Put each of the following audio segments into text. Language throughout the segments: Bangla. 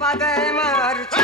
ପାଦେ ମାରୁଛି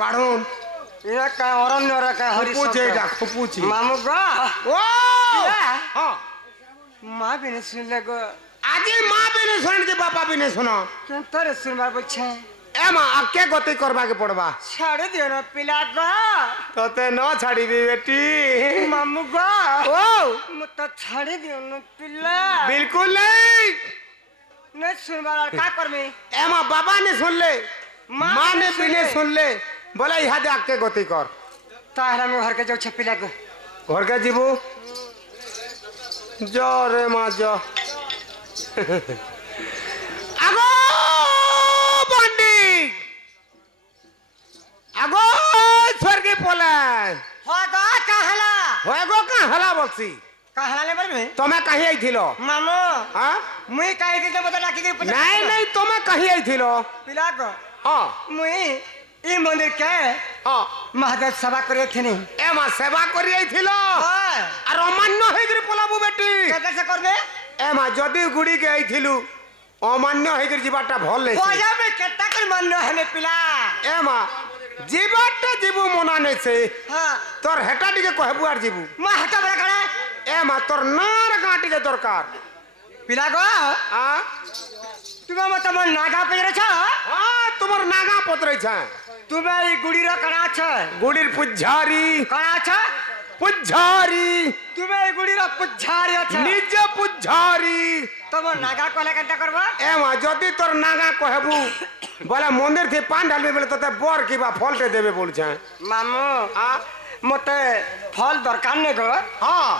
বাড়ুন এরা কা অরণ্য রাখা হরি খুপুছে এটা খুপুছি মামু গো ও হ্যাঁ মা বিনে শুনলে গো আজি মা বিনে শুনতে বাবা বিনে শুনো তোর শুনবার বলছে এ মা আকে গতি করবাকে পড়বা ছাড়ে দিও না পিলা গো তোতে ন ছাড়িবি বেটি মামু গো ও তো ছাড়ে দিও না পিলা बिल्कुल नहीं না শুনবার আর কা করবি এ মা বাবা ने सुन ले माँ ने भी ने सुन ले बोला यहाँ जा के गति कर ताहरा में घर के जाऊ छे पिला गो घर के जीबू जा रे माँ जा আগো বন্ডি আগো স্বর্গে পলায় হয় গো কাহলা হয়ে গো কা হলা বলছি কাহলা ले बरबे তুমি কাহি আইছিলো মামু হ্যাঁ মুই কাই দিতে মত ডাকি দি নাই নাই তুমি কাহি আইছিলো पिला गो হ্যাঁ মুই এই মন্দির কে হ্যাঁ মহাদেব সেবা করে থিনি এ মা সেবা করি আইছিলো হয় আর অমান্য হইগরি পলাবু বেটি কেতে সে করবে এ মা যদি গুড়ি কে আইছিলু অমান্য হইগরি জিবাটা ভাল নেছে পজাবে কেতা করে মান্য হেলে পিলা এ মা জিবাটা জিবু মনা নেছে হ্যাঁ তোর হেটা টিকে কহবু আর জিবু মা হটা বড় করে এ মা তোর নার গাঁটিকে দরকার পিলা গো আ তুমি মত মন নাগা পেরেছ হ্যাঁ তোমার নাগা পত্রই ছা তুমি এই গুড়ির কড়া আছে গুড়ির পুজারি কড়া আছে ପୂଝାରୀ তুমি এগুড়ির পুঝারি অছ নিজ ପୂଝାରୀ তোমার নাগা কলে কেনটা করব এ মা যদি তোর নাগা কহবু বলে মন্দির থেকে পান ঢালবে বলে তোতে বর কিবা ফলটে দেবে বলছে মামু মতে ফল দরকার নেই গো হ্যাঁ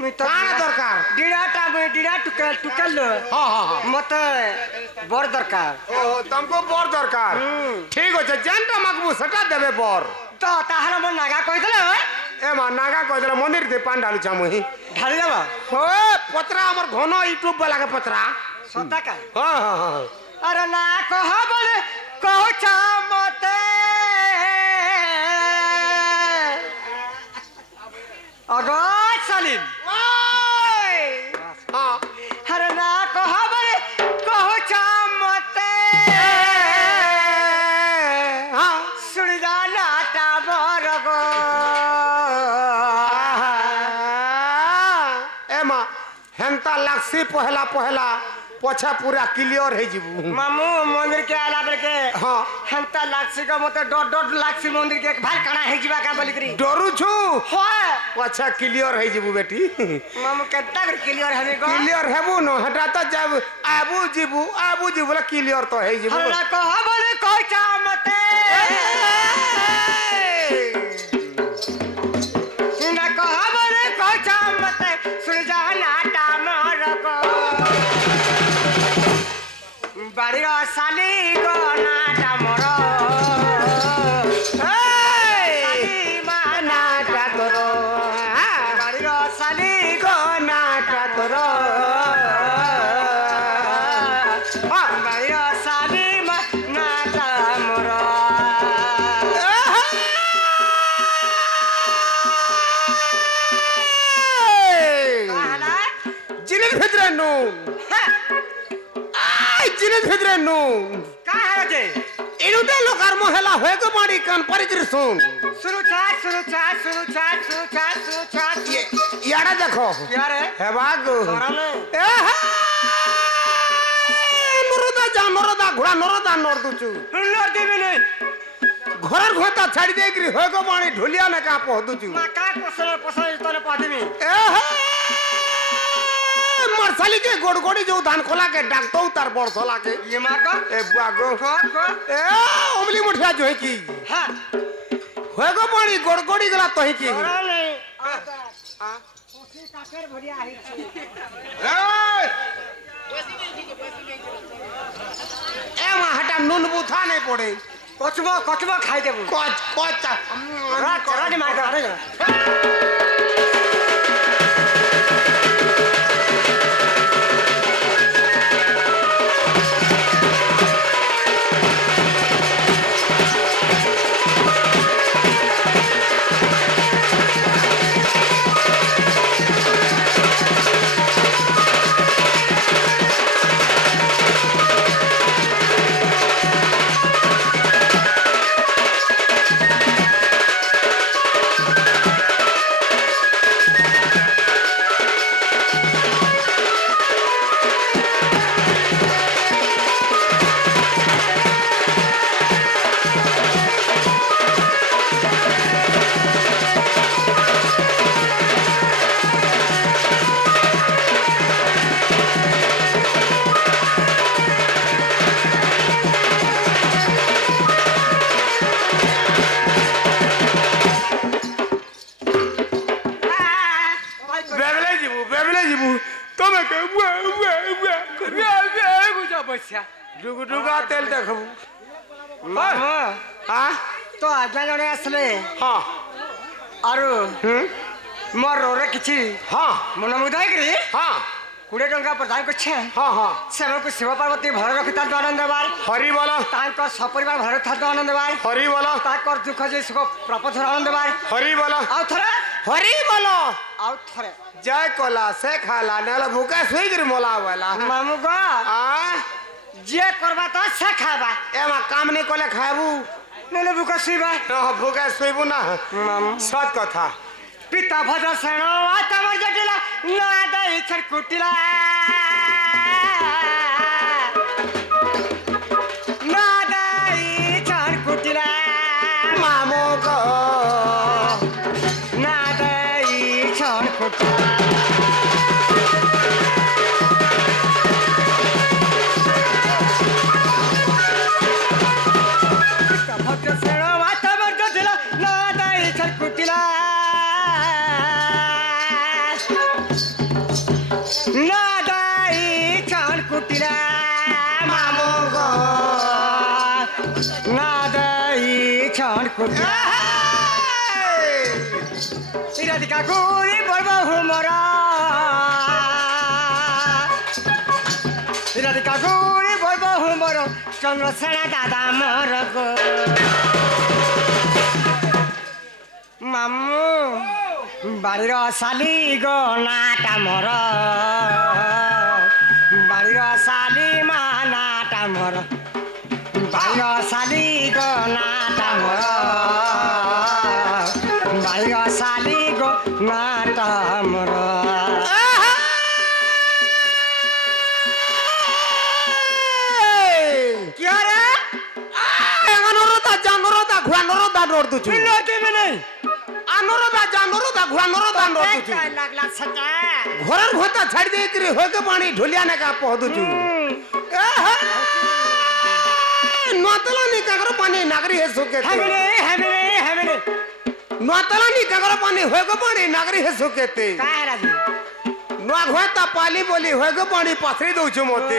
মুই তো কার দরকার? ডিড়াটা মুই ডিড়া টুকেল টুকেল হ্যাঁ হ্যাঁ হ্যাঁ মতে বড় দরকার ও তমকো বর দরকার ঠিক আছে যেনটা মাগবু সেটা দেবে বর তো তাহলে মোর নাগা কই দিলে এ মা নাগা কইলে মন্দির থেকে পান ঢালুছা মুই ঢালি যাব ও পত্রা আমার ঘন ইউটিউব বালাকে পত্রা সতাকা হ্যাঁ হ্যাঁ হ্যাঁ अरे ना कह बोले कहचा मते अगो सलीम हाँ अरे ना कह बोले कहचा मते हाँ सुन जा नाटा बरगो ए माँ हेंता लागसी पहला पहला पछा पूरा क्लियर है जीबू मामू मंदिर के आला बेके हाँ हंता लाक्सी का मते डॉट डॉट लाक्सी मंदिर के भाई कणा है जीवा का बोली करी डरू छु होय पछा क्लियर है जीबू बेटी मामू केता कर क्लियर है गो क्लियर हेबू न हटा तो जब आबू जीबू बोला क्लियर तो है जीबू हमरा कह बोले कहचा मते ना कह बोले कहचा मते सुन जा नाटा मरको बाड़ी साली गो नाटा मर नाटा तोरो बाड़ी साली को नाटा तोरो बाड़ी साली नाटा मर जिनिस भितरे नु जिनिस भितरे नु का है जे इनुटे लोकार मोहला होय को माडी कान परितिर सुन शुरू छाट शुरू छाट शुरू छाट शुरू छाट शुरू छाट याड़ा देखो यार हे बागो करले नरदा घोड़ा नरदा नर दुचु नर देबे नहीं घरर घोता छाड़ी दे करी होय को माडी ढोलिया ने का पह दुचु मा का पसर पसर तने पादमी मरसाली के गोड़गोड़ी जो धान खोला के डाकतो तार बरसला के ये मा का ए बागो को ए ओमली मुठिया जो है की हां होय को माडी गोड़गोड़ी गला तो है की करले कोसी काकर भरिया आही छी ए मा हटा नुन बुथा नहीं पड़े कचबो कचबो खाई देबो कोच कोच राज मार कर अरे बच्चा डुगडुगा तेल देखबू हाँ तो आज्ञा जड़े आसले हाँ आरु मोर रोरे किछि हाँ मन मुदाय करी हाँ 20 टंका प्रदान करछे हाँ हाँ सेवक शिव पार्वती भर रखिता आनंद बार हरि बोला तांको सपरिवार भर था आनंद बार हरि बोला ताकर दुख जे सुख प्राप्त आनंद बार हरि बोला आउ थरे हरि बोलो आउ थरे जय कोला से खाला नेला भूखा सोई गिर मोला वाला मामू गो आ जे करबा त से खाबा एमा काम नहीं कोले खाबू नेले भूखा सीबा तो भूखा सोईबू ना मामू सत कथा पिता भद्र सेनो आतमर जटिला ना दई छरकुटिला ना दई छरकुटिला मामू को ना भक्त सेण माथा बंद दिला ना दाई छटकुटिला ना दाई छटकुटिला मामो गो ना दाई छटकुटिला इरादिका गुरी बर्बा हुमरा इरादिका गुरी बर्बा हुमरा चंद्रसेना दादा मोर गो मामू बाड़ीर साली गो नाटा मोर बाड़ीर साली मा नाटा मोर बाड़ीर साली गो नाटा मोर बाड़ीर साली गो नाटा मोर क्या रे নড়দুছু নদী মে নেই আনরদা জানরদা ঘোড়া নরদা নড়দুছু লাগলা সটা ঘরের ঘোতা ছাড়ি দেইকরি হইকে পানি ঢুলিয়া নাকা পহদুছু নতলানি কাগর পানি নাগরি হে সুকে হেমনে নতলানি কাগর পানি হইকে পানি নাগরি হে সুকেতে কাহে রাজি নোয়া ঘোতা পালি বলি হইকে পানি পাথরি দউছু মতে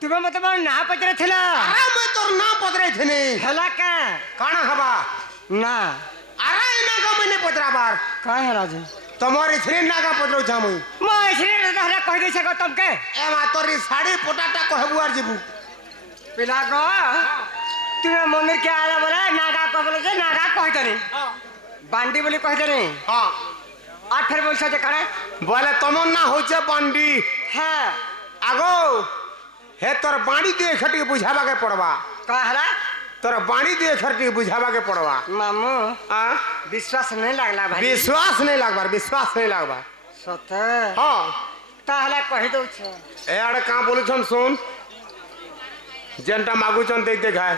तुम मतलब ना पचरे थिला अरे मैं तोर ना पदरे थने हला का काना हवा ना अरे ना का मैंने पदरा बार का है राजे तुम्हारी थ्री ना का पदरो जामु मैं श्री दहरा कह दे सको तुम के ए मा तोरी साड़ी पोटाटा कहबु आर जेबु पिला को तुम मंदिर के आला बोला नागा को बोले जे नागा कह दनी बांडी बोली कह दनी हां 18 पैसा जे करे बोले तमन्ना होचे बांडी हां आगो हे तोर बाणी दे खटी बुझावा के पड़वा का हला तोर बाणी दे खटी बुझावा के पड़वा मामू आ विश्वास नहीं लागला भाई विश्वास नहीं लागबार विश्वास नहीं लागबार सत हां ताहला कह दउ छ ए आड़े का बोलु छन सुन जेंटा मागु छन देख देखाय